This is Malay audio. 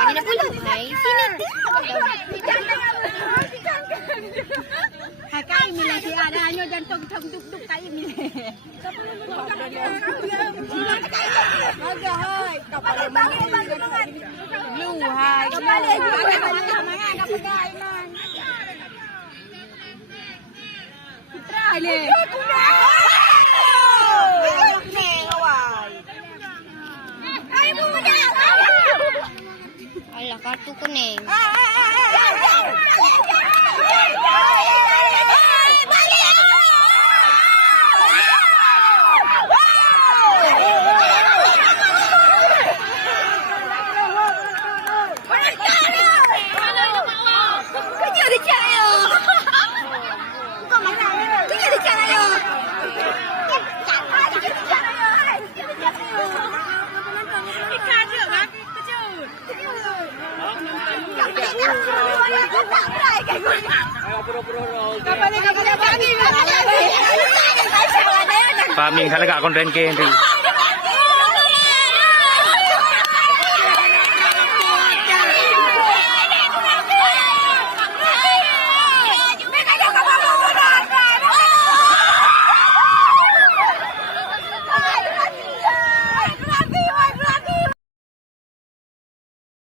Paling na pula. Ay, sinit. Kay mila si ada nyo dyan tog-tog-tog kay mila. Luhay. Trale. Ala, kartu kuning. Paming talaga konten ke.